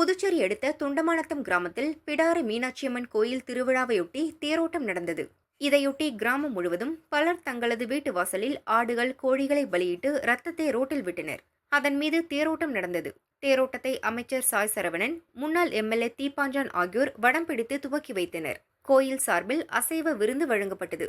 புதுச்சேரி அடுத்த துண்டமாநத்தம் கிராமத்தில் பிடாரி மீனாட்சியம்மன் கோயில் திருவிழாவையொட்டி தேரோட்டம் நடந்தது. இதையொட்டி கிராமம் முழுவதும் பலர் தங்களது வீட்டு வாசலில் ஆடுகள், கோழிகளை பலியிட்டு ரத்தத்தை ரோட்டில் விட்டனர். அதன் மீது தேரோட்டம் நடந்தது. தேரோட்டத்தை அமைச்சர் சாய் சரவணன், முன்னாள் எம்எல்ஏ தீப்பாஞ்சான் ஆகியோர் வடம் பிடித்து துவக்கி வைத்தனர். கோயில் சார்பில் அசைவ விருந்து வழங்கப்பட்டது.